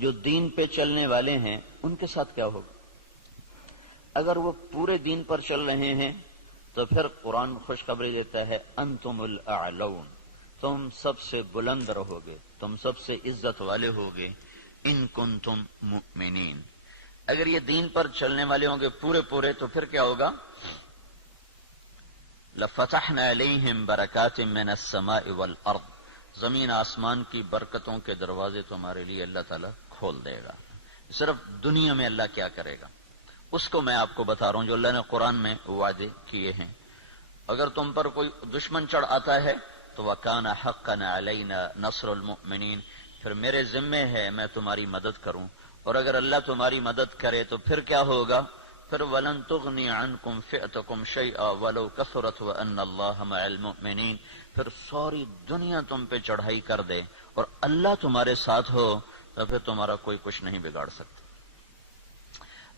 جو دین پہ چلنے والے ہیں ان کے ساتھ کیا ہوگا؟ اگر وہ پورے دین پر چل رہے ہیں تو پھر قرآن خوشخبری دیتا ہے انتم الاعلون، تم سب سے بلند رہو گے، تم سب سے عزت والے ہوگے، ان کنتم مؤمنین۔ اگر یہ دین پر چلنے والے ہوں گے پورے پورے تو پھر کیا ہوگا؟ لفتحنا علیہم برکات من السماء والارض، زمین آسمان کی برکتوں کے دروازے تمہارے لیے اللہ تعالیٰ کھول دے گا۔ صرف دنیا میں اللہ کیا کرے گا اس کو میں آپ کو بتا رہا ہوں جو اللہ نے قرآن میں وعدے کیے ہیں۔ اگر تم پر کوئی دشمن چڑھ آتا ہے تو وَكَانَ حَقًّا عَلَيْنَا نَصْرُ الْمُؤْمِنِينَ، پھر میرے ذمے ہے میں تمہاری مدد کروں، اور اگر اللہ تمہاری مدد کرے تو پھر کیا ہوگا؟ پھر وَلَن تُغْنِيَ عَنْكُمْ فِئْتُكُمْ شَيْئًا وَلَوْ كَثُرَتْ وَأَنَّ اللَّهَ مَعَ الْمُؤْمِنِينَ، پھر ساری دنیا تم پہ چڑھائی کر دے اور اللہ تمہارے ساتھ ہو تو پھر تمہارا کوئی کچھ نہیں بگاڑ سکتا۔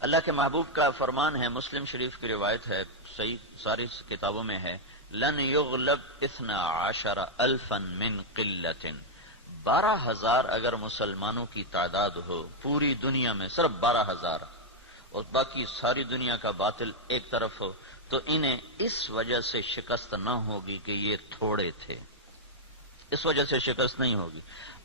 اللہ کے محبوب کا فرمان ہے، مسلم شریف کی روایت ہے، صحیح ساری کتابوں میں ہے، لن یغلب 12,000 من قلت، 12,000 اگر مسلمانوں کی تعداد ہو پوری دنیا میں، صرف 12,000، اور باقی ساری دنیا کا باطل ایک طرف ہو، تو انہیں اس وجہ سے شکست نہ ہوگی کہ یہ تھوڑے تھے، اس وجہ سے شکست نہیں ہوگی۔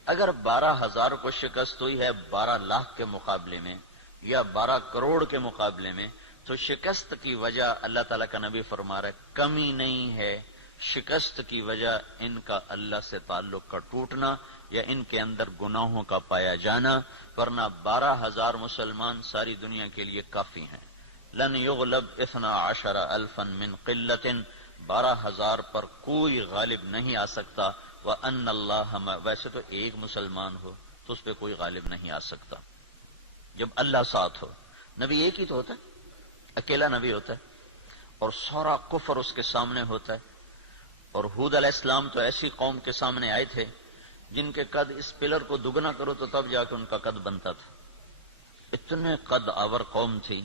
اگر 12,000 کو شکست ہوئی ہے 12 لاکھ کے مقابلے میں یا 12 کروڑ کے مقابلے میں، تو شکست کی وجہ اللہ تعالیٰ کا نبی فرما رہا ہے کمی نہیں ہے، شکست کی وجہ ان کا اللہ سے تعلق کا ٹوٹنا یا ان کے اندر گناہوں کا پایا جانا، ورنہ 12,000 مسلمان ساری دنیا کے لیے کافی ہیں۔ لن یغلب 12,000 من قلت، 12,000 پر کوئی غالب نہیں آ سکتا، وَأَنَّ اللَّهَ، ویسے تو ایک مسلمان ہو تو اس پہ کوئی غالب نہیں آ سکتا جب اللہ ساتھ ہو۔ نبی ایک ہی تو ہوتا ہے، اکیلا نبی ہوتا ہے، اور سارا کفر اس کے سامنے ہوتا ہے۔ اور ہود علیہ السلام تو ایسی قوم کے سامنے آئے تھے جن کے قد اس پلر کو دگنا کرو تو تب جا کے ان کا قد بنتا تھا، اتنے قد آور قوم تھی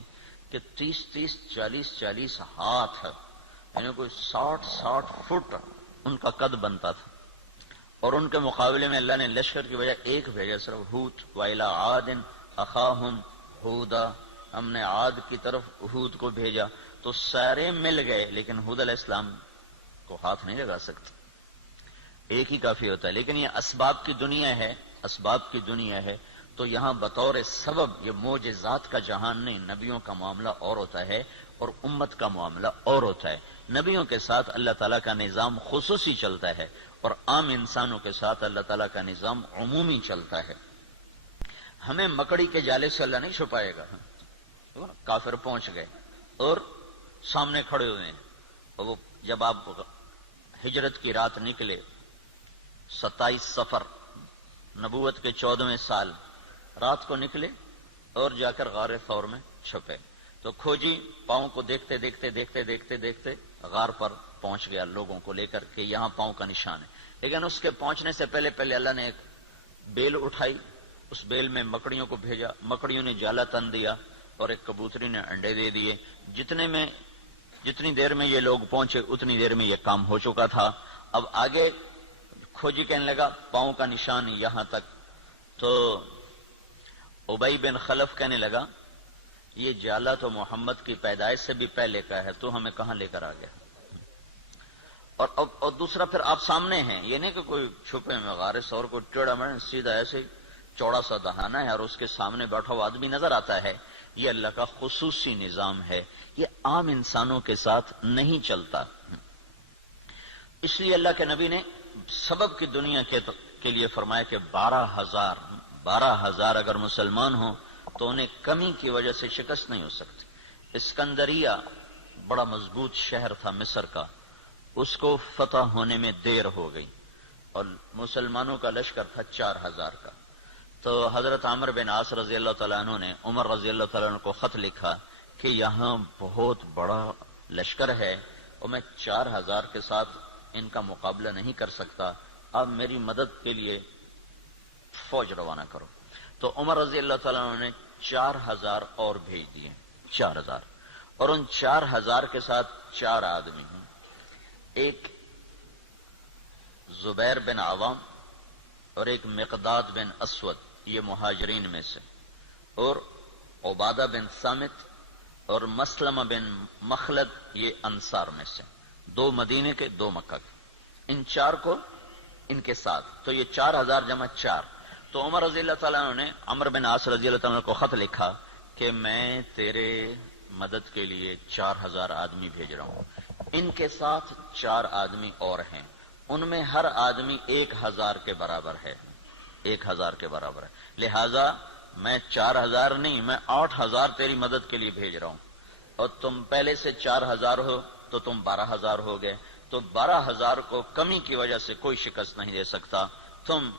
کہ 30 40 ہاتھ، یعنی کوئی 60 فٹ ان کا قد بنتا تھا، اور ان کے مقابلے میں اللہ نے لشکر کی وجہ ایک بھیجا، صرف ہود، وَإِلَىٰ عَادٍ أَخَاهُمْ هُودًا، ہم نے عاد کی طرف ہود کو بھیجا، تو سارے مل گئے لیکن ہود علیہ السلام کو ہاتھ نہیں لگا سکتے، ایک ہی کافی ہوتا ہے۔ لیکن یہ اسباب کی دنیا ہے، اسباب کی دنیا ہے، تو یہاں بطور سبب یہ معجزات کا جہان نہیں، نبیوں کا معاملہ اور ہوتا ہے اور امت کا معاملہ اور ہوتا ہے۔ نبیوں کے ساتھ اللہ تعالیٰ کا نظام خصوصی چلتا ہے اور عام انسانوں کے ساتھ اللہ تعالیٰ کا نظام عمومی چلتا ہے۔ ہمیں مکڑی کے جالے سے اللہ نہیں چھپائے گا، کافر پہنچ گئے اور سامنے کھڑے ہوئے ہیں، اور وہ جب آپ ہجرت کی رات نکلے 27 صفر نبوت کے 14ویں سال رات کو نکلے اور جا کر غار ثور میں چھپے، تو کھوجی پاؤں کو دیکھتے دیکھتے دیکھتے دیکھتے دیکھتے غار پر پہنچ گیا لوگوں کو لے کر کہ یہاں پاؤں کا نشان ہے، لیکن اس کے پہنچنے سے پہلے اللہ نے ایک بیل اٹھائی، اس بیل میں مکڑیوں کو بھیجا، مکڑیوں نے جالا تن دیا اور ایک کبوتری نے انڈے دے دیے، جتنی دیر میں یہ لوگ پہنچے اتنی دیر میں یہ کام ہو چکا تھا۔ اب آگے کھوجی کہنے لگا پاؤں کا نشان یہاں تک، تو ابی بن خلف کہنے لگا یہ جالا تو محمد کی پیدائش سے بھی پہلے کا ہے، تو ہمیں کہاں لے کر آ گیا؟ اور دوسرا پھر آپ سامنے ہیں، یہ نہیں کہ کوئی چھپے میں غار ثور کو ٹیڑھا میں سیدھا ایسے چوڑا سا دہانا ہے اور اس کے سامنے بیٹھا ہوا آدمی نظر آتا ہے، یہ اللہ کا خصوصی نظام ہے، یہ عام انسانوں کے ساتھ نہیں چلتا۔ اس لیے اللہ کے نبی نے سبب کی دنیا کے لیے فرمایا کہ 12,000 اگر مسلمان ہوں تو انہیں کمی کی وجہ سے شکست نہیں ہو سکتی۔ اسکندریہ بڑا مضبوط شہر تھا مصر کا، اس کو فتح ہونے میں دیر ہو گئی اور مسلمانوں کا لشکر تھا 4,000 کا، تو حضرت عمر بن عاص رضی اللہ تعالیٰ عنہ نے عمر رضی اللہ تعالیٰ عنہ کو خط لکھا کہ یہاں بہت بڑا لشکر ہے اور میں 4,000 کے ساتھ ان کا مقابلہ نہیں کر سکتا، اب میری مدد کے لیے فوج روانہ کرو۔ تو عمر رضی اللہ تعالیٰ عنہ نے 4,000 اور بھیج دیے، 4,000، اور ان 4,000 کے ساتھ 4 آدمی ہیں، ایک زبیر بن عوام اور ایک مقداد بن اسود، یہ مہاجرین میں سے، اور عبادہ بن صامت اور مسلمہ بن مخلد یہ انصار میں سے، 2 مدینے کے 2 مکہ کے، ان 4 کو ان کے ساتھ، تو یہ 4000 جمع 4۔ تو عمر رضی اللہ تعالیٰ عنہ نے عمرو بن عاص رضی اللہ تعالیٰ عنہ کو خط لکھا کہ میں تیرے مدد کے لیے 4000 آدمی بھیج رہا ہوں، ان کے ساتھ 4 آدمی اور ہیں، ان میں ہر آدمی 1000 کے برابر ہے، 1000 کے برابر ہے، لہذا میں 4000 نہیں، میں 8000 تیری مدد کے لیے بھیج رہا ہوں، اور تم پہلے سے 4000 ہو تو تم 12000 ہو گئے، تو 12000 کو کمی کی وجہ سے کوئی شکست نہیں دے سکتا۔ تم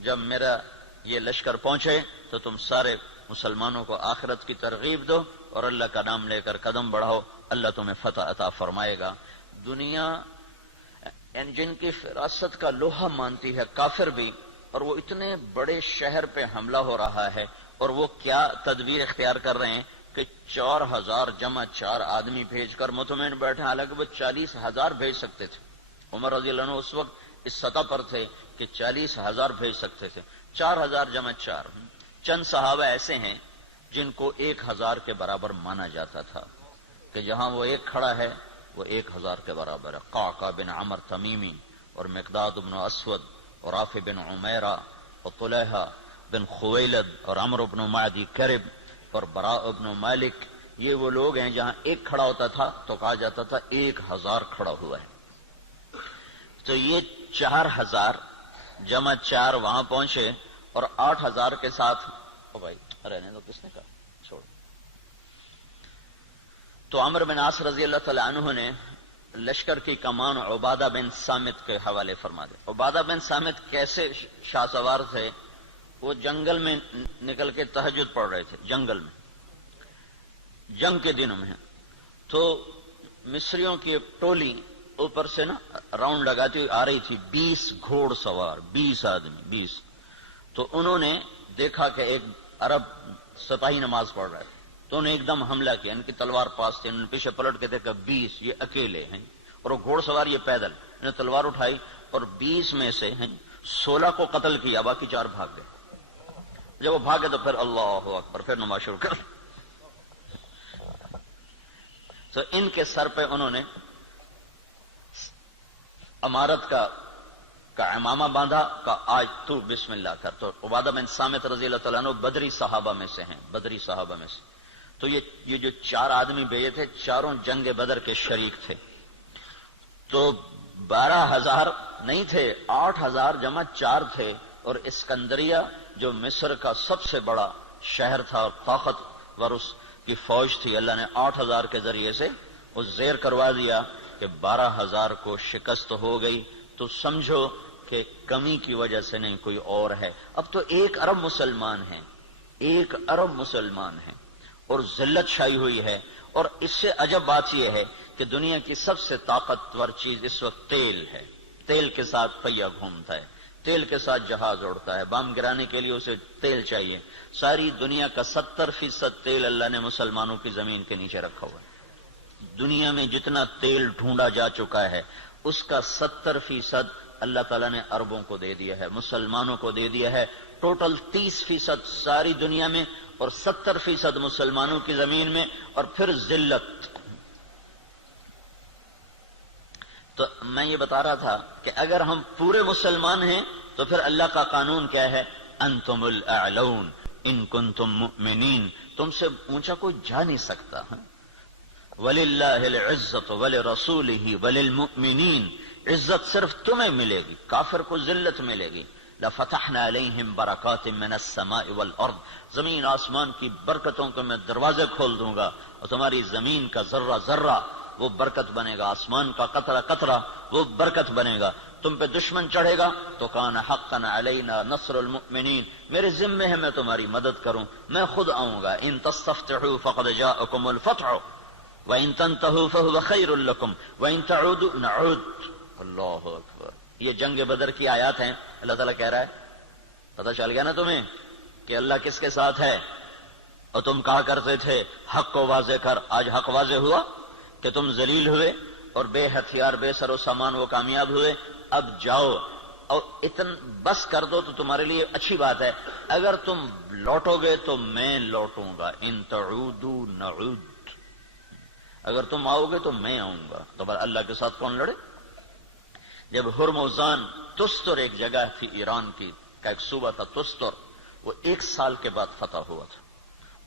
جب میرا یہ لشکر پہنچے تو تم سارے مسلمانوں کو آخرت کی ترغیب دو اور اللہ کا نام لے کر قدم بڑھاؤ، اللہ تمہیں فتح عطا فرمائے گا۔ دنیا جن کی فراست کا لوہا مانتی ہے کافر بھی، اور وہ اتنے بڑے شہر پہ حملہ ہو رہا ہے، اور وہ کیا تدبیر اختیار کر رہے ہیں کہ 4000 جمع 4 آدمی بھیج کر مطمئن بیٹھے، حالانکہ وہ 40000 بھیج سکتے تھے۔ عمر رضی اللہ عنہ اس وقت اس سطح پر تھے کہ 40000 بھیج سکتے تھے، 4000 جمع 4۔ چند صحابہ ایسے ہیں جن کو 1000 کے برابر مانا جاتا تھا کہ جہاں وہ ایک کھڑا ہے وہ 1000 کے برابر ہے، قعقاع بن عمر تمیمی اور مقداد بن اسود اور رافع بن عمیرہ اور طلحہ بن خویلد اور عمرو بن معدی کرب اور براء بن مالک، یہ وہ لوگ ہیں جہاں ایک کھڑا ہوتا تھا تو کہا جاتا تھا 1000 کھڑا ہوا ہے۔ تو یہ 4000 جمع 4 وہاں پہنچے، اور 8000 کے ساتھ بھائی رہنے دو، کس نے کہا چھوڑ۔ تو عمرو بن عاص رضی اللہ تعالی عنہ نے لشکر کی کمان عبادہ بن صامت کے حوالے فرما دے۔ عبادہ بن صامت کیسے شاہ سوار تھے؟ وہ جنگل میں نکل کے تہجد پڑھ رہے تھے، جنگل میں، جنگ کے دنوں میں، تو مصریوں کی ایک ٹولی اوپر سے نا راؤنڈ لگاتی ہوئی آ رہی تھی، 20 گھوڑ سوار، 20 آدمی، 20۔ تو انہوں نے دیکھا کہ ایک عرب سپاہی نماز پڑھ رہا ہے، تو انہیں ایک دم حملہ کیا، ان کی تلوار پاس تھی، انہوں نے پیچھے پلٹ کے دیکھا 20 یہ اکیلے ہیں، اور وہ گھوڑ سوار یہ پیدل، انہوں نے تلوار اٹھائی اور 20 میں سے 16 کو قتل کیا، باقی 4 بھاگ گئے۔ جب وہ بھاگے تو پھر اللہ اکبر، پھر نماز شروع کر۔ تو ان کے سر پہ انہوں نے امارت کا امامہ باندھا، کا آج تو بسم اللہ کر۔ تو عبادہ بن صامت رضی اللہ تعالیٰ عنہ بدری صحابہ میں سے ہیں، بدری صحابہ میں سے۔ تو یہ جو 4 آدمی بھیجے تھے، چاروں جنگ بدر کے شریک تھے۔ تو 12000 نہیں تھے، 8000 جمع 4 تھے، اور اسکندریہ جو مصر کا سب سے بڑا شہر تھا اور طاقتور اس کی فوج تھی، اللہ نے 8000 کے ذریعے سے وہ زیر کروا دیا کہ 12000 کو شکست ہو گئی۔ تو سمجھو کہ کمی کی وجہ سے نہیں، کوئی اور ہے۔ اب تو 1 ارب مسلمان ہیں، 1 ارب مسلمان ہیں، اور ذلت چھائی ہوئی ہے۔ اور اس سے عجب بات یہ ہے کہ دنیا کی سب سے طاقتور چیز اس وقت تیل ہے، تیل کے ساتھ پہیہ گھومتا ہے، تیل کے ساتھ جہاز اڑتا ہے، بم گرانے کے لیے اسے تیل چاہیے۔ ساری دنیا کا 70% تیل اللہ نے مسلمانوں کی زمین کے نیچے رکھا ہوا ہے۔ دنیا میں جتنا تیل ڈھونڈا جا چکا ہے اس کا 70% اللہ تعالیٰ نے عربوں کو دے دیا ہے، مسلمانوں کو دے دیا ہے۔ ٹوٹل 30% ساری دنیا میں اور 70% مسلمانوں کی زمین میں، اور پھر ذلت۔ تو میں یہ بتا رہا تھا کہ اگر ہم پورے مسلمان ہیں تو پھر اللہ کا قانون کیا ہے؟ انتم الاعلون ان کنتم مؤمنین، تم سے اونچا کوئی جا نہیں سکتا۔ وَلِلَّهِ الْعِزَّةُ وَلِرَسُولِهِ وَلِلْمُؤْمِنِينَ، عزت صرف تمہیں ملے گی، کافر کو ذلت ملے گی۔ لَفَتَحْنَا عَلَيْهِمْ بَرَكَاتٍ مِّنَ السَّمَاءِ وَالْأَرْضِ، زمین آسمان کی برکتوں کو میں دروازے کھول دوں گا، اور تمہاری زمین کا ذرہ ذرہ وہ برکت بنے گا، آسمان کا قطرہ قطرہ وہ برکت بنے گا۔ تم پہ دشمن چڑھے گا تو کان حقا علینا نصر المؤمنین، میرے ذمے ہے میں تمہاری مدد کروں، میں خود آؤں گا۔ ان تستفتحوا فقد جاءکم الفتح وَإِن تَنْتَهُوا فَهُوَ خَيْرٌ لَكُمْ وَإِن تَعُودُوا نَعُودْ۔ اللہ اکبر، یہ جنگ بدر کی آیات ہیں۔ اللہ تعالیٰ کہہ رہا ہے، پتہ چل گیا نا تمہیں کہ اللہ کس کے ساتھ ہے؟ اور تم کہا کرتے تھے حق کو واضح کر، آج حق واضح ہوا کہ تم ذلیل ہوئے اور بے ہتھیار بے سر و سامان وہ کامیاب ہوئے۔ اب جاؤ اور بس کر دو تو تمہارے لیے اچھی بات ہے، اگر تم لوٹو گے تو میں لوٹوں گا، ان تعودوا نعود، اگر تم آؤ گے تو میں آؤں گا۔ تو اللہ کے ساتھ کون لڑے؟ جب ہرمزان، تستر ایک جگہ تھی ایران کی کا ایک صوبہ تھا تستر، وہ 1 سال کے بعد فتح ہوا تھا،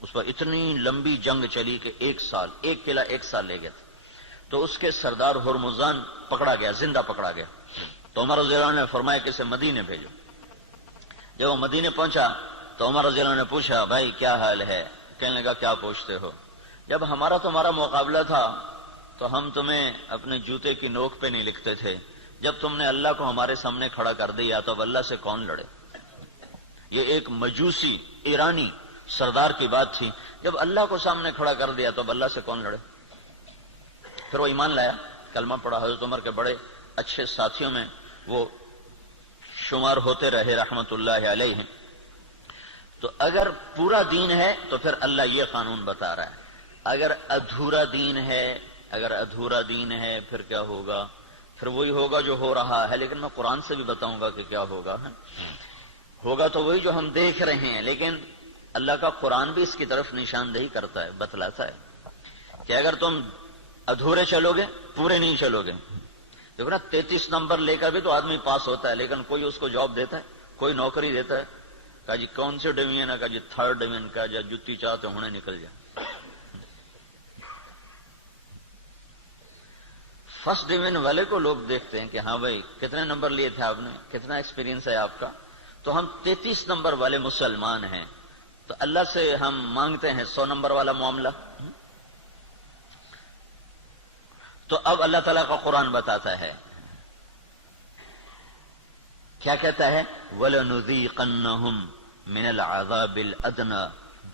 اس پر اتنی لمبی جنگ چلی کہ 1 سال، ایک قلعہ 1 سال لے گیا تھا، تو اس کے سردار ہرمزان پکڑا گیا، زندہ پکڑا گیا، تو عمر رضی اللہ عنہ نے فرمایا کہ اسے مدینے بھیجو۔ جب وہ مدینے پہنچا تو عمر رضی اللہ عنہ نے پوچھا بھائی کیا حال ہے؟ کہنے لگا کیا پوچھتے ہو؟ جب ہمارا تمہارا مقابلہ تھا تو ہم تمہیں اپنے جوتے کی نوک پہ نہیں لکھتے تھے، جب تم نے اللہ کو ہمارے سامنے کھڑا کر دیا تو اب اللہ سے کون لڑے؟ یہ ایک مجوسی ایرانی سردار کی بات تھی، جب اللہ کو سامنے کھڑا کر دیا تو اب اللہ سے کون لڑے؟ پھر وہ ایمان لایا، کلمہ پڑھا، حضرت عمر کے بڑے اچھے ساتھیوں میں وہ شمار ہوتے رہے رحمت اللہ علیہ۔ تو اگر پورا دین ہے تو پھر اللہ یہ قانون بتا رہا ہے، اگر ادھورا دین ہے پھر کیا ہوگا؟ پھر وہی ہوگا جو ہو رہا ہے، لیکن میں قرآن سے بھی بتاؤں گا کہ کیا ہوگا تو وہی جو ہم دیکھ رہے ہیں، لیکن اللہ کا قرآن بھی اس کی طرف نشاندہی کرتا ہے، بتلاتا ہے کہ اگر تم ادھورے چلو گے، پورے نہیں چلو گے۔ دیکھو نا 33 نمبر لے کر بھی تو آدمی پاس ہوتا ہے، لیکن کوئی اس کو جاب دیتا ہے، کوئی نوکری دیتا ہے، کہا جی کون سے ڈویژن ہے؟ کہا جی 3rd ڈویژن کا، جا جتی چاہتے ہونے نکل جائے۔ 1st ڈویژن والے کو لوگ دیکھتے ہیں کہ ہاں بھائی کتنے نمبر لیے تھے آپ نے، کتنا ایکسپیرینس ہے آپ کا، تو ہم 33 نمبر والے مسلمان ہیں، تو اللہ سے ہم مانگتے ہیں 100 نمبر والا معاملہ۔ تو اب اللہ تعالیٰ کا قرآن بتاتا ہے، کیا کہتا ہے؟ وَلَنُذِيقَنَّهُمْ مِنَ الْعَذَابِ الْأَدْنَى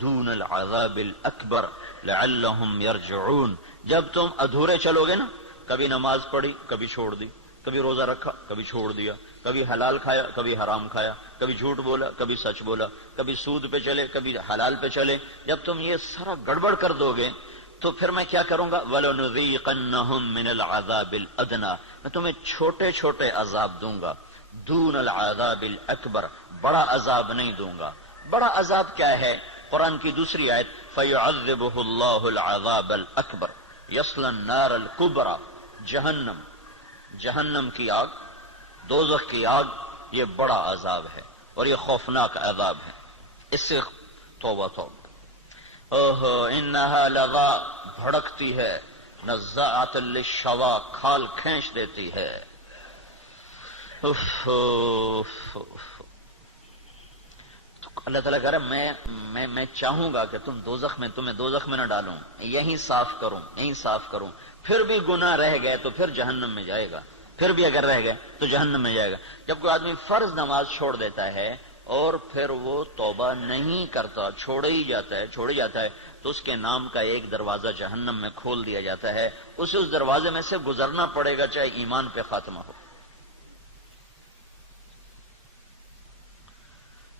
دُونَ الْعَذَابِ الْأَكْبَرِ لَعَلَّهُمْ يَرْجِعُونَ۔ جب تم ادھورے چلو گے نا، کبھی نماز پڑھی کبھی چھوڑ دی، کبھی روزہ رکھا کبھی چھوڑ دیا، کبھی حلال کھایا کبھی حرام کھایا، کبھی جھوٹ بولا کبھی سچ بولا، کبھی سود پہ چلے کبھی حلال پہ چلے، جب تم یہ سارا گڑبڑ کر دو گے تو پھر میں کیا کروں گا؟ وَلَنُذِيقَنَّهُمْ مِنَ الْعَذَابِ الْأَدْنَى، میں تمہیں چھوٹے چھوٹے عذاب دوں گا، دون العذاب الاکبر، بڑا عذاب نہیں دوں گا۔ بڑا عذاب کیا ہے؟ قرآن کی دوسری آیت فَيُعَذِّبُهُ اللَّهُ الْعَذَابَ الْأَكْبَرَ يَصْلَى النَّارَ الْكُبْرَى، جہنم کی آگ، دوزخ کی آگ، یہ بڑا عذاب ہے اور یہ خوفناک عذاب ہے، اس سے توبہ توبہ۔ انہا لظا، بھڑکتی ہے، نزاعۃ للشوا، کھال کھینچ دیتی ہے۔ اللہ تعالیٰ کہہ رہا ہے میں چاہوں گا کہ تمہیں دوزخ میں نہ ڈالوں، یہیں صاف کروں، پھر بھی گناہ رہ گئے تو پھر جہنم میں جائے گا، پھر بھی اگر رہ گئے تو جہنم میں جائے گا۔ جب کوئی آدمی فرض نماز چھوڑ دیتا ہے اور پھر وہ توبہ نہیں کرتا، چھوڑے ہی جاتا ہے تو اس کے نام کا ایک دروازہ جہنم میں کھول دیا جاتا ہے، اسے اس دروازے میں سے گزرنا پڑے گا چاہے ایمان پہ خاتمہ ہو۔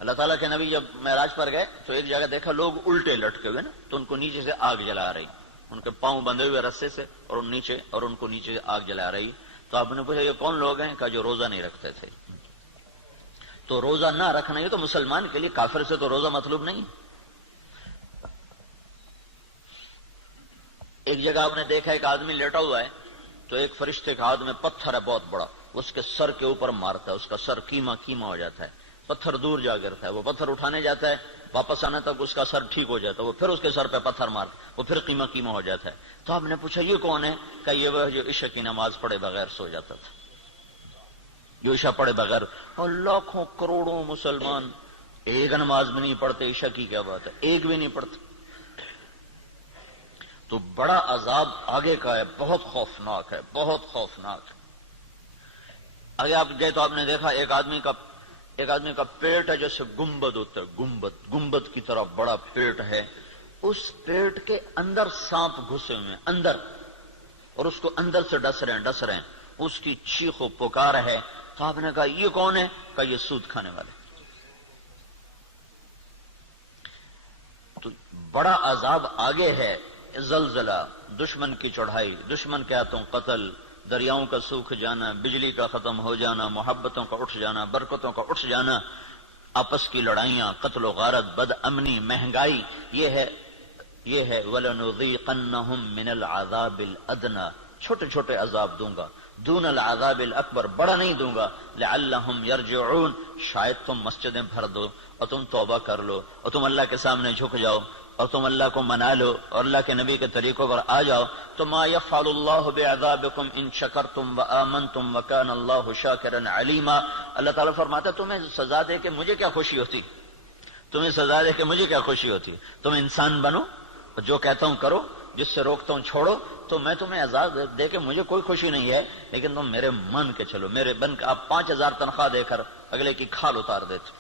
اللہ تعالیٰ کے نبی جب معراج پر گئے تو ایک جگہ دیکھا لوگ الٹے لٹکے ہوئے نا، تو ان کو نیچے سے آگ جلا رہی، ان کے پاؤں بندھے ہوئے رسے سے اور ان کو نیچے سے آگ جلا رہی۔ تو آپ نے پوچھا یہ کون لوگ ہیں؟ کہا جو روزہ نہیں رکھتے تھے۔ تو روزہ نہ رکھنا یہ تو مسلمان کے لیے، کافر سے تو روزہ مطلوب نہیں۔ ایک جگہ آپ نے دیکھا ایک آدمی لیٹا ہوا ہے تو ایک فرشتے کا ہاتھ میں پتھر ہے بہت بڑا، اس کے سر کے اوپر مارتا ہے، اس کا سر کیما ہو جاتا ہے، پتھر دور جا گرتا ہے، وہ پتھر اٹھانے جاتا ہے، واپس آنے تک اس کا سر ٹھیک ہو جاتا ہے، وہ پھر اس کے سر پہ پتھر مارتا ہے، وہ پھر کیما ہو جاتا ہے۔ تو آپ نے پوچھا یہ کون ہے؟ کہ یہ وہ جو عشاء کی نماز پڑھے بغیر سو جاتا تھا، جو عشاء پڑھے بغیر، اور لاکھوں کروڑوں مسلمان ایک نماز بھی نہیں پڑھتے، عشاء کی کیا بات ہے، ایک بھی نہیں پڑھتے۔ تو بڑا عذاب آگے کا ہے، بہت خوفناک ہے، بہت خوفناک ہے۔ آگے آپ گئے تو آپ نے دیکھا ایک آدمی کا پیٹ ہے جیسے گنبد ہوتا ہے، گنبد کی طرح بڑا پیٹ ہے، اس پیٹ کے اندر سانپ گھسے ہوئے ہیں اندر، اور اس کو اندر سے ڈس رہے ہیں، اس کی چیخ و پکار ہے۔ تو آپ نے کہا یہ کون ہے؟ کہا یہ سود کھانے والے۔ تو بڑا عذاب آگے ہے، زلزلہ، دشمن کی چڑھائی، دشمن کے ہاتھوں قتل، دریاؤں کا سوکھ جانا، بجلی کا ختم ہو جانا، محبتوں کا اٹھ جانا، برکتوں کا اٹھ جانا، آپس کی لڑائیاں، قتل و غارت، بد امنی، مہنگائی، یہ ہے وَلَنُذِيقَنَّهُم مِّنَ الْعَذَابِ الْأَدْنَىٰ، چھوٹے چھوٹے عذاب دوں گا، دون العذاب الاکبر، بڑا نہیں دوں گا، لعلہم یرجعون، شاید تم مسجدیں بھر دو اور تم توبہ کر لو اور تم اللہ کے سامنے جھک جاؤ اور تم اللہ کو منا لو اور اللہ کے نبی کے طریقوں پر آ جاؤ تو ما یفعل اللہ بعذابکم ان شکرتم وآمنتم وکان اللہ شاکرا علیما۔ اللہ تعالیٰ فرماتا ہے تمہیں سزا دے کے مجھے کیا خوشی ہوتی، تمہیں سزا دے کے مجھے کیا خوشی ہوتی، تم انسان بنو، جو کہتا ہوں کرو، جس سے روکتا ہوں چھوڑو، تو میں تمہیں عذاب دے کے مجھے کوئی خوشی نہیں ہے، لیکن تم میرے مان کے چلو، میرے بن کے۔ آپ 5000 تنخواہ دے کر اگلے کی کھال اتار دیتے،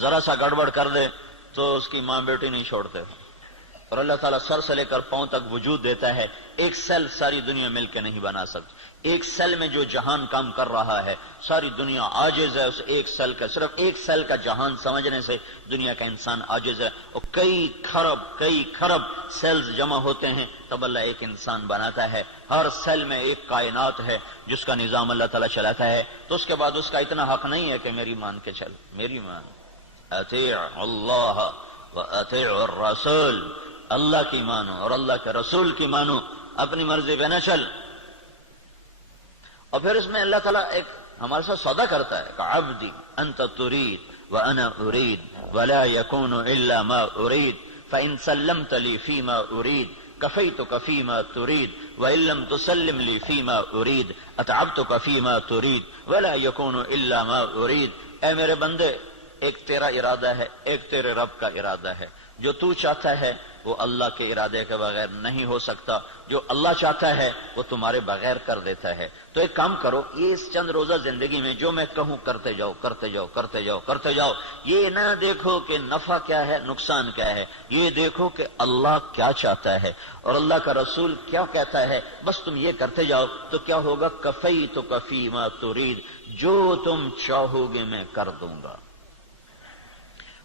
ذرا سا گڑبڑ کر دے تو اس کی ماں بیٹی نہیں چھوڑتے، اور اللہ تعالیٰ سر سے لے کر پاؤں تک وجود دیتا ہے، ایک سیل ساری دنیا مل کے نہیں بنا سکتی، ایک سیل میں جو جہان کام کر رہا ہے ساری دنیا عاجز ہے اس ایک سیل کا، صرف ایک سیل کا جہان سمجھنے سے دنیا کا انسان عاجز ہے، اور کئی کھرب سیلز جمع ہوتے ہیں تب اللہ ایک انسان بناتا ہے، ہر سیل میں ایک کائنات ہے جس کا نظام اللہ تعالیٰ چلاتا ہے، تو اس کے بعد اس کا اتنا حق نہیں ہے کہ میری مان کے چل، میری مان، اطیع اللہ و اطیع الرسول، اللہ کی مانو اور اللہ کے رسول کی مانو، اپنی مرضی پہ نہ چل۔ اور پھر اس میں اللہ تعالیٰ ایک ہمارے ساتھ سودا کرتا ہے کہ عبدی انت ترید وانا ارید ولا يكون الا ما ارید فان سلمت لي فيما ارید كفيتك فيما تريد وان لم تسلم لي فيما ارید اتعبتك فيما تريد ولا يكون الا ما ارید۔ اے میرے بندے، ایک تیرا ارادہ ہے، ایک تیرے رب کا ارادہ ہے، جو تو چاہتا ہے وہ اللہ کے ارادے کے بغیر نہیں ہو سکتا، جو اللہ چاہتا ہے وہ تمہارے بغیر کر دیتا ہے۔ تو ایک کام کرو، یہ اس چند روزہ زندگی میں جو میں کہوں کرتے جاؤ کرتے جاؤ کرتے جاؤ کرتے جاؤ، یہ نہ دیکھو کہ نفع کیا ہے نقصان کیا ہے، یہ دیکھو کہ اللہ کیا چاہتا ہے اور اللہ کا رسول کیا کہتا ہے، بس تم یہ کرتے جاؤ تو کیا ہوگا، کفیتک فیما ترید، جو تم چاہو گے میں کر دوں گا۔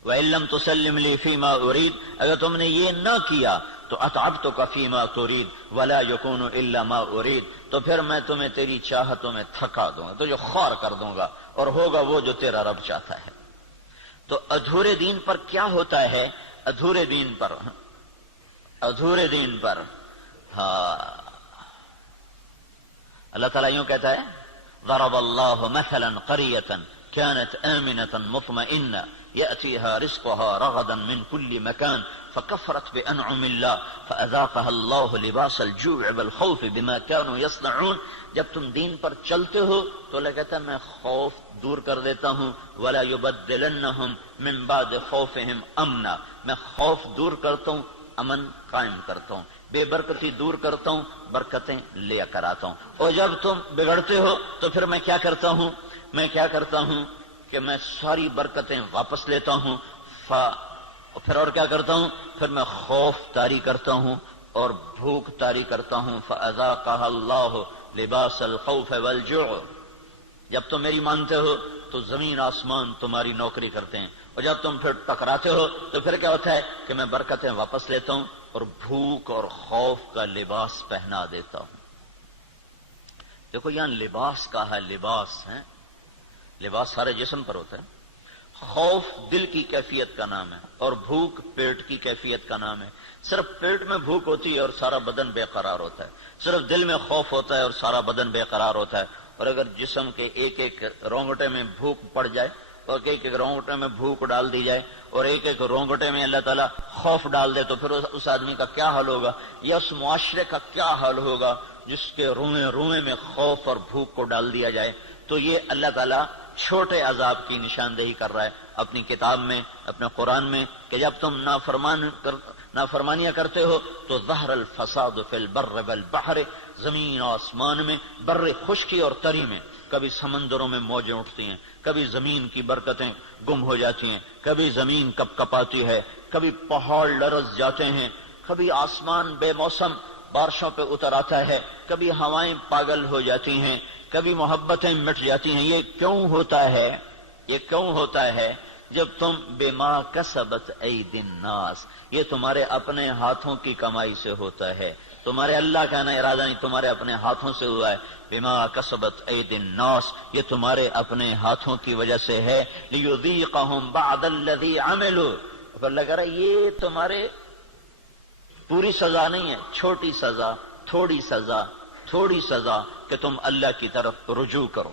وَإِن لَّمْ تُسَلِّمْ لِي فِيمَا أُرِيدُ، اگر تم نے یہ نہ کیا تو أَتْعَبْتُكَ فِيمَا تُرِيدُ وَلَا يَكُونُ إِلَّا مَا أُرِيدُ، تو پھر میں تمہیں تیری چاہتوں میں تھکا دوں گا، تجھے خوار کر دوں گا، اور ہوگا وہ جو تیرا رب چاہتا ہے۔ تو ادھورے دین پر کیا ہوتا ہے، ادھورے دین پر ہاں اللہ تعالیٰ یوں کہتا ہے ضرب اللہ مثلا قریة كانت آمنة مطمئنة يأتيها رزقها رغدا من كل مكان فكفرت بأنعم الله فأذاقها الله لباس الجوع والخوف بما كانوا يصنعون۔ جب تم دین پر چلتے ہو تو اللہ کہتا ہے میں خوف دور کر دیتا ہوں، ولا يبدلنهم من بعد خوفهم امنا، میں خوف دور کرتا ہوں، امن قائم کرتا ہوں، بے برکتی دور کرتا ہوں، برکتیں لے کر آتا ہوں۔ اور جب تم بگڑتے ہو تو پھر میں کیا کرتا ہوں کہ میں ساری برکتیں واپس لیتا ہوں، پھر اور کیا کرتا ہوں، پھر میں خوف طاری کرتا ہوں اور بھوک طاری کرتا ہوں۔ فَأَذَاقَهَا اللَّهُ لِبَاسَ الْخَوْفِ وَالْجُوعِ، جب تم میری مانتے ہو تو زمین آسمان تمہاری نوکری کرتے ہیں، اور جب تم پھر ٹکراتے ہو تو پھر کیا ہوتا ہے کہ میں برکتیں واپس لیتا ہوں اور بھوک اور خوف کا لباس پہنا دیتا ہوں۔ دیکھو یہاں لباس کا ہے، لباس ہے، لباس سارے جسم پر ہوتا ہے، خوف دل کی کیفیت کا نام ہے اور بھوک پیٹ کی کیفیت کا نام ہے۔ صرف پیٹ میں بھوک ہوتی ہے اور سارا بدن بے قرار ہوتا ہے، صرف دل میں خوف ہوتا ہے اور سارا بدن بے قرار ہوتا ہے۔ اور اگر جسم کے ایک ایک رونگٹے میں بھوک پڑ جائے اور ایک ایک رونگٹے میں بھوک ڈال دی جائے اور ایک ایک رونگٹے میں اللہ تعالیٰ خوف ڈال دے تو پھر اس آدمی کا کیا حال ہوگا، یا اس معاشرے کا کیا حال ہوگا جس کے روئے میں خوف اور بھوک کو ڈال دیا جائے۔ تو یہ اللہ تعالیٰ چھوٹے عذاب کی نشاندہی کر رہا ہے اپنی کتاب میں، اپنے قرآن میں، کہ جب تم نافرمانیاں کرتے ہو تو ظہر الفساد فی البر والبحر، زمین آسمان میں، بر خشکی اور تری میں، کبھی سمندروں میں موجیں اٹھتی ہیں، کبھی زمین کی برکتیں گم ہو جاتی ہیں، کبھی زمین کپ کپاتی ہے، کبھی پہاڑ لرز جاتے ہیں، کبھی آسمان بے موسم بارشوں پہ اتر آتا ہے، کبھی ہوائیں پاگل ہو جاتی ہیں، کبھی محبتیں مٹ جاتی ہیں۔ یہ کیوں ہوتا ہے جب تم بما کسبت ایدی الناس، یہ تمہارے اپنے ہاتھوں کی کمائی سے ہوتا ہے، تمہارے اللہ کا نہ ارادہ نہیں، تمہارے اپنے ہاتھوں سے ہوا ہے. بما کسبت ایدی الناس، یہ تمہارے اپنے ہاتھوں کی وجہ سے ہے. لیذیقہم بعد الذی عملوا، اللہ کہہ رہا ہے یہ تمہارے پوری سزا نہیں ہے، چھوٹی سزا، تھوڑی سزا، تھوڑی سزا کہ تم اللہ کی طرف رجوع کرو.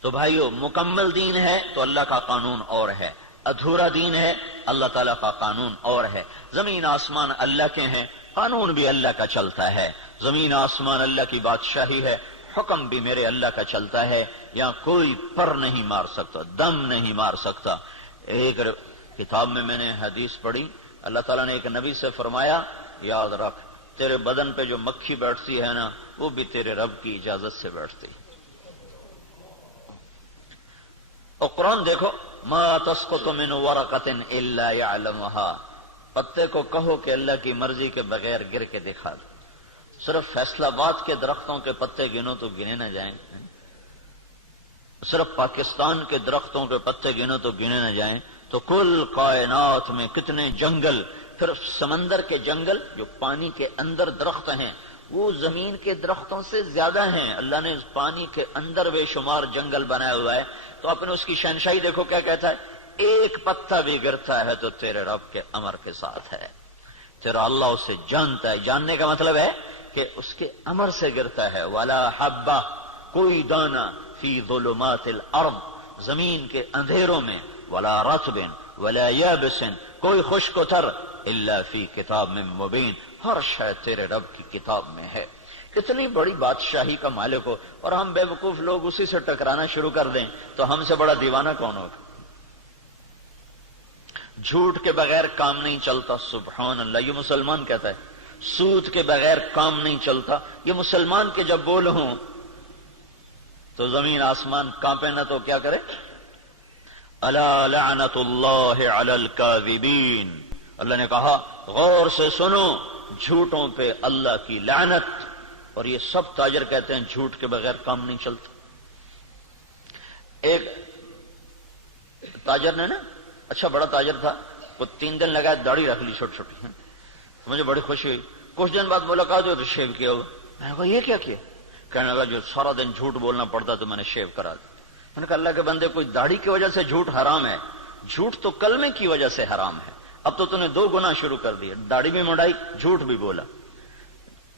تو بھائیو، مکمل دین ہے تو اللہ کا قانون اور ہے، ادھورا دین ہے اللہ تعالیٰ کا قانون اور ہے. زمین آسمان اللہ کے ہیں، قانون بھی اللہ کا چلتا ہے. زمین آسمان اللہ کی بادشاہی ہے، حکم بھی میرے اللہ کا چلتا ہے. یہاں کوئی پر نہیں مار سکتا، دم نہیں مار سکتا. ایک کتاب میں نے حدیث پڑھی، اللہ تعالیٰ نے ایک نبی سے فرمایا یاد رکھ تیرے بدن پہ جو مکھی بیٹھتی ہے نا وہ بھی تیرے رب کی اجازت سے بیٹھتی. اور قرآن دیکھو، ما تسقط من ورقۃ الا يعلمها، پتے کو کہو کہ اللہ کی مرضی کے بغیر گر کے دکھا دو. صرف فیصلہ آباد کے درختوں کے پتے گنو تو گنے نہ جائیں، صرف پاکستان کے درختوں کے پتے گنو تو گنے نہ جائیں. تو کل کائنات میں کتنے جنگل، پھر سمندر کے جنگل جو پانی کے اندر درخت ہیں وہ زمین کے درختوں سے زیادہ ہیں. اللہ نے پانی کے اندر بے شمار جنگل بنایا ہوا ہے. تو آپ نے اس کی شہنشاہی دیکھو کیا کہتا ہے، ایک پتا بھی گرتا ہے تو تیرے رب کے امر کے ساتھ ہے. تیرا اللہ اسے جانتا ہے. جاننے کا مطلب ہے کہ اس کے امر سے گرتا ہے. ولا حبہ، کوئی دانہ، فی ظلمات الارض، زمین کے اندھیروں میں، ولا رطب ولا یابس، کوئی خشک و تر، الا فی کتاب میں مبین، ہر شے تیرے رب کی کتاب میں ہے. کتنی بڑی بادشاہی کا مالک ہو، اور ہم بے وقوف لوگ اسی سے ٹکرانا شروع کر دیں تو ہم سے بڑا دیوانہ کون ہوگا. جھوٹ کے بغیر کام نہیں چلتا، سبحان اللہ، یہ مسلمان کہتا ہے. سود کے بغیر کام نہیں چلتا، یہ مسلمان کے جب بول ہوں تو زمین آسمان کانپے نہ تو کیا کرے. الا لعنت اللہ علی الکاذبین، اللہ نے کہا غور سے سنو، جھوٹوں پہ اللہ کی لعنت. اور یہ سب تاجر کہتے ہیں جھوٹ کے بغیر کام نہیں چلتا. ایک تاجر نے نا، اچھا بڑا تاجر تھا، وہ 3 دن لگا داڑھی رکھ لی چھوٹی چھوٹی. مجھے بڑی خوشی ہوئی. کچھ دن بعد ملاقات ہوئی تو شیو کیا ہوا. میں نے کہا یہ کیا کیا؟ کہنے لگا جو سارا دن جھوٹ بولنا پڑتا تو میں نے شیو کرا دیا. میں نے کہا اللہ کے بندے، کوئی داڑھی کی وجہ سے جھوٹ حرام ہے؟ جھوٹ تو کلمے کی وجہ سے حرام ہے. اب تو نے 2 گناہ شروع کر دیے، داڑھی بھی منڈائی، جھوٹ بھی بولا.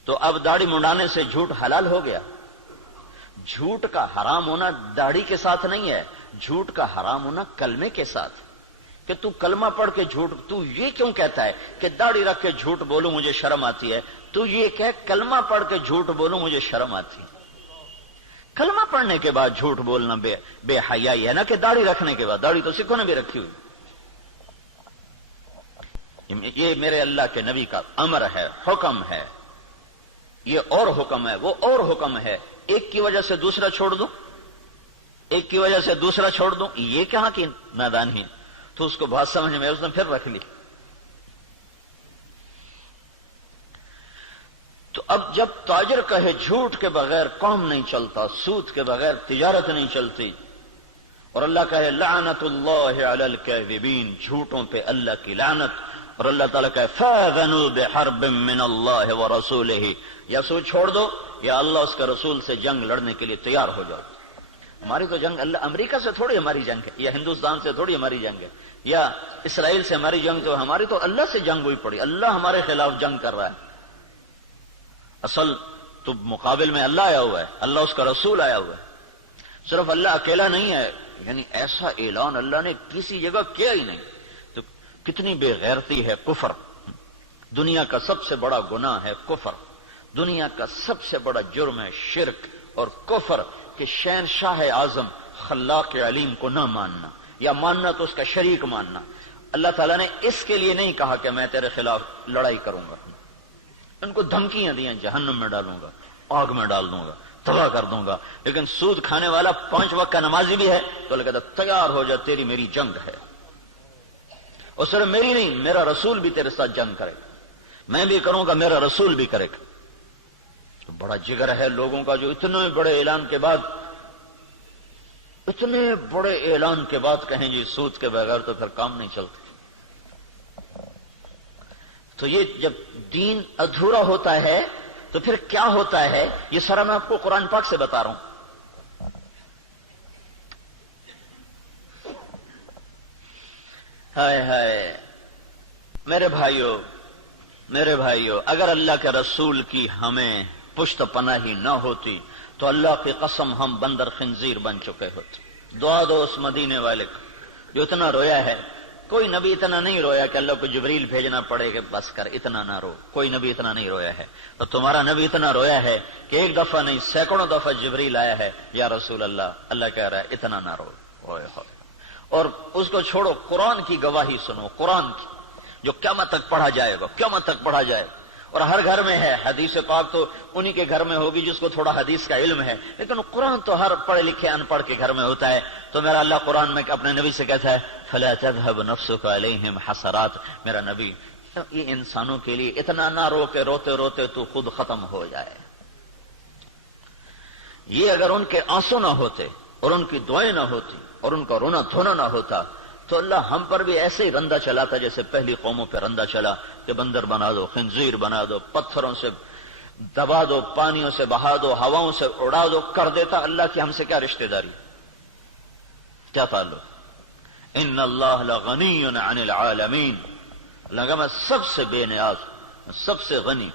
تو اب داڑھی منڈانے سے جھوٹ حلال ہو گیا. جھوٹ کا حرام ہونا داڑھی کے ساتھ نہیں ہے، جھوٹ کا حرام ہونا کلمے کے ساتھ. کہ تو کلمہ پڑھ کے جھوٹ، تو یہ کیوں کہتا ہے کہ داڑھی رکھ کے جھوٹ بولوں مجھے شرم آتی ہے؟ تو یہ کہ کلمہ پڑھ کے جھوٹ بولوں مجھے شرم آتی ہے. کلمہ پڑھنے کے بعد جھوٹ بولنا بے حیائی ہے نا کہ داڑھی رکھنے کے بعد. داڑھی تو سکھوں نے بھی رکھی ہوئی. یہ میرے اللہ کے نبی کا امر ہے، حکم ہے. یہ اور حکم ہے، وہ اور حکم ہے. ایک کی وجہ سے دوسرا چھوڑ دوں، ایک کی وجہ سے دوسرا چھوڑ دوں، یہ کہاں کی نادانی ہے؟ تو اس کو بات سمجھ میں اس نے پھر رکھ لی. تو اب جب تاجر کہے جھوٹ کے بغیر کام نہیں چلتا، سود کے بغیر تجارت نہیں چلتی، اور اللہ کہے لعنت اللہ علی الکاذبین، جھوٹوں پہ اللہ کی لعنت، اور اللہ تعالیٰ کہے فاذنوا بحرب من اللہ ورسولہ، یا سود چھوڑ دو یا اللہ اس کے رسول سے جنگ لڑنے کے لیے تیار ہو جاؤ. ہماری تو جنگ اللہ، امریکہ سے تھوڑی ہماری جنگ ہے، یا ہندوستان سے تھوڑی ہماری جنگ ہے، یا اسرائیل سے ہماری جنگ، تو ہماری تو اللہ سے جنگ ہوئی پڑی. اللہ ہمارے خلاف جنگ کر رہا ہے. اصل تو مقابل میں اللہ آیا ہوا ہے، اللہ اس کا رسول آیا ہوا ہے. صرف اللہ اکیلا نہیں ہے، یعنی ایسا اعلان اللہ نے کسی جگہ کیا ہی نہیں. تو کتنی بے غیرتی ہے کفر. دنیا کا سب سے بڑا گناہ ہے کفر. دنیا کا سب سے بڑا جرم ہے شرک اور کفر، کہ شہنشاہ اعظم خلاق علیم کو نہ ماننا، یا ماننا تو اس کا شریک ماننا. اللہ تعالیٰ نے اس کے لیے نہیں کہا کہ میں تیرے خلاف لڑائی کروں گا. ان کو دھمکیاں دیں جہنم میں ڈالوں گا، آگ میں ڈال دوں گا، تباہ کر دوں گا. لیکن سود کھانے والا 5 وقت کا نمازی بھی ہے تو اللہ کہتا تیار ہو جا، تیری میری جنگ ہے. اور صرف میری نہیں، میرا رسول بھی تیرے ساتھ جنگ کرے گا. میں بھی کروں گا، میرا رسول بھی کرے گا. تو بڑا جگر ہے لوگوں کا جو اتنے بڑے اعلان کے بعد اتنے بڑے اعلان کے بعد کہیں جی سود کے بغیر تو پھر کام نہیں چلتا. تو یہ جب دین ادھورا ہوتا ہے تو پھر کیا ہوتا ہے، یہ سارا میں آپ کو قرآن پاک سے بتا رہا ہوں. ہائے ہائے میرے بھائیو، اگر اللہ کے رسول کی ہمیں پشت پناہی نہ ہوتی تو اللہ کی قسم ہم بندر خنزیر بن چکے ہوتے. دعا دو اس مدینے والے کو جو اتنا رویا ہے. کوئی نبی اتنا نہیں رویا کہ اللہ کو جبریل بھیجنا پڑے کہ بس کر اتنا نہ رو. کوئی نبی اتنا نہیں رویا ہے. تو تمہارا نبی اتنا رویا ہے کہ ایک دفعہ نہیں سینکڑوں دفعہ جبریل آیا ہے، یا رسول اللہ کہہ رہا ہے اتنا نہ رو. اور اس کو چھوڑو، قرآن کی گواہی سنو، قرآن کی جو قیامت تک پڑھا جائے گا، قیامت تک پڑھا جائے گا. اور ہر گھر میں ہے. حدیث پاک تو انہی کے گھر میں ہوگی جس کو تھوڑا حدیث کا علم ہے، لیکن قرآن تو ہر پڑھے لکھے ان پڑھ کے گھر میں ہوتا ہے. تو میرا اللہ قرآن میں اپنے نبی سے کہتا ہے فَلَا تَذْهَبْ نَفْسُكَ عَلَيْهِمْ حَسَرَاتٍ. میرا نبی یہ انسانوں کے لیے اتنا نہ رو کہ روتے روتے تو خود ختم ہو جائے. یہ اگر ان کے آنسو نہ ہوتے اور ان کی دعائیں نہ ہوتی اور ان کا رونا دھونا نہ ہوتا تو اللہ ہم پر بھی ایسے ہی رندہ چلاتا جیسے پہلی قوموں پہ رندہ چلا کہ بندر بنا دو، خنزیر بنا دو، پتھروں سے دبا دو، پانیوں سے بہا دو، ہواؤں سے اڑا دو، کر دیتا. اللہ کی ہم سے کیا رشتہ داری، کیا تعلق؟ ان اللہ لغنی عن العالمین. اللہ کا میں سب سے بے نیاز، سب سے غنی.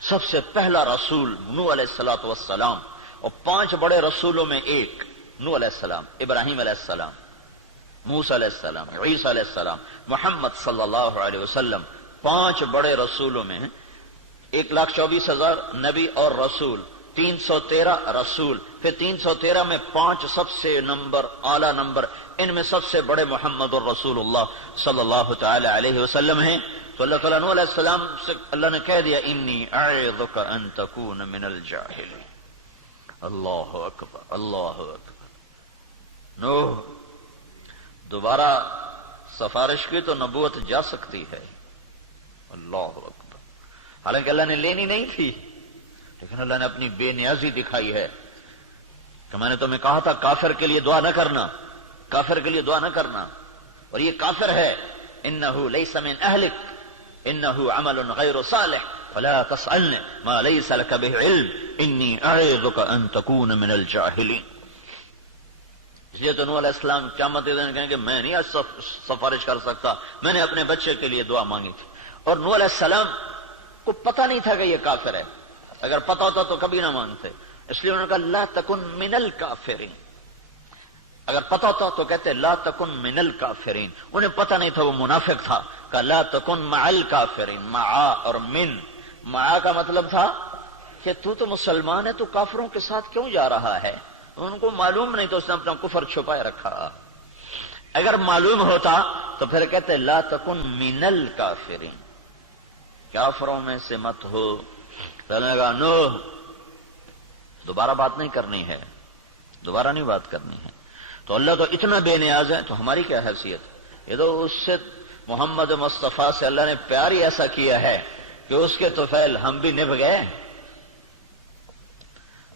سب سے پہلا رسول نوح علیہ السلام، اور 5 بڑے رسولوں میں ایک نوح علیہ السلام، ابراہیم علیہ السلام، موسیٰ علیہ السلام، عیسیٰ علیہ السلام، محمد صلی اللہ علیہ وسلم. 5 بڑے رسولوں میں 1,24,000 نبی اور رسول، 313 رسول. پھر 313 میں 5 سب سے اعلیٰ نمبر، ان میں سب سے بڑے محمد الرسول اللہ صلی اللہ تعالی علیہ وسلم ہیں. تو اللہ تعالیٰ نوح علیہ السلام سے اللہ نے کہہ دیا انی اعظک ان تکون من الجاہلین. اللہ اکبر، اللہ اکبر. نوح دوبارہ سفارش کی تو نبوت جا سکتی ہے. اللہ اکبر. حالانکہ اللہ نے لینی نہیں تھی، لیکن اللہ نے اپنی بے نیازی دکھائی ہے کہ میں نے تمہیں کہا تھا کافر کے لیے دعا نہ کرنا، کافر کے لیے دعا نہ کرنا، اور یہ کافر ہے. انہ لیس من اہلک انہ عمل غیر صالح فلا تسألنی ما لیس لک بہ علم انی اعظک ان تکون من الجاہلین. اس لیے تو نوح علیہ السلام قیامت کے دن کہیں گے میں نہیں آج سفارش کر سکتا، میں نے اپنے بچے کے لیے دعا مانگی تھی. اور نوح علیہ السلام کو پتہ نہیں تھا کہ یہ کافر ہے. اگر پتہ ہوتا تو کبھی نہ مانگتے. اس لیے انہوں نے کہا لا تکن من الکافرین. اگر پتہ ہوتا تو کہتے لا تکن من الکافرین. انہیں پتہ نہیں تھا، وہ منافق تھا. کہا لا تکن مع الکافرین. مع اور من، مع کا مطلب تھا کہ تو مسلمان ہے، تو کافروں کے ساتھ کیوں جا رہا ہے. ان کو معلوم نہیں تو اس نے اپنا کفر چھپائے رکھا. اگر معلوم ہوتا تو پھر کہتے لا تکن من الکافرین، کافروں میں سے مت ہو. تو نے کہا نوح دوبارہ بات نہیں کرنی ہے، دوبارہ نہیں بات کرنی ہے. تو اللہ تو اتنا بے نیاز ہے، تو ہماری کیا حیثیت. یہ تو اس سے محمد مصطفیٰ سے اللہ نے پیار ہی ایسا کیا ہے کہ اس کے طفیل ہم بھی نبھ گئے،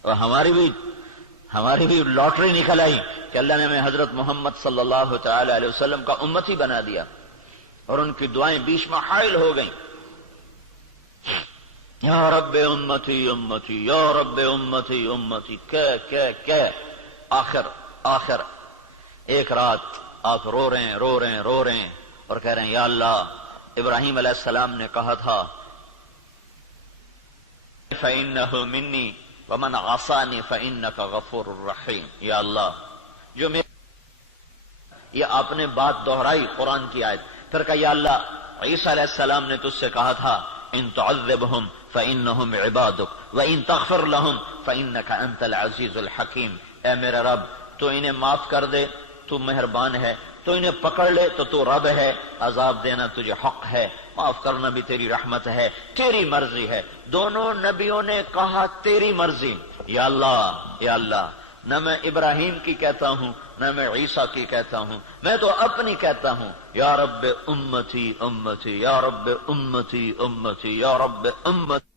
اور ہماری بھی لاٹری نکل آئی کہ اللہ نے ہمیں حضرت محمد صلی اللہ تعالی علیہ وسلم کا امتی بنا دیا، اور ان کی دعائیں بیچ میں حائل ہو گئیں. یا رب امتی امتی، یا رب امتی امتی، کہ آخر ایک رات آپ رو رہے ہیں اور کہہ رہے ہیں یا اللہ، ابراہیم علیہ السلام نے کہا تھا فَإِنَّهُ مِنِّي وَمَنْ عَصَانِي فَإِنَّكَ غَفُورٌ رَحِيمٌ. یا اللہ جو یہ آپ نے بات دہرائی قرآن کی آیت. پھر کہا یا اللہ عیسیٰ علیہ السلام نے تجھ سے کہا تھا ان تعذبهم فإنهم عبادك وإن تغفر لهم فإنك أنت العزيز الحكيم. اے میرے رب تو انہیں معاف کر دے، تو مہربان ہے. تو انہیں پکڑ لے تو رب ہے. عذاب دینا تجھے حق ہے، معاف کرنا بھی تیری رحمت ہے، تیری مرضی ہے. دونوں نبیوں نے کہا تیری مرضی. یا اللہ نہ میں ابراہیم کی کہتا ہوں نہ میں عیسیٰ کی کہتا ہوں، میں تو اپنی کہتا ہوں یا رب امتی امتی، یا رب امتی امتی، یا رب امتی.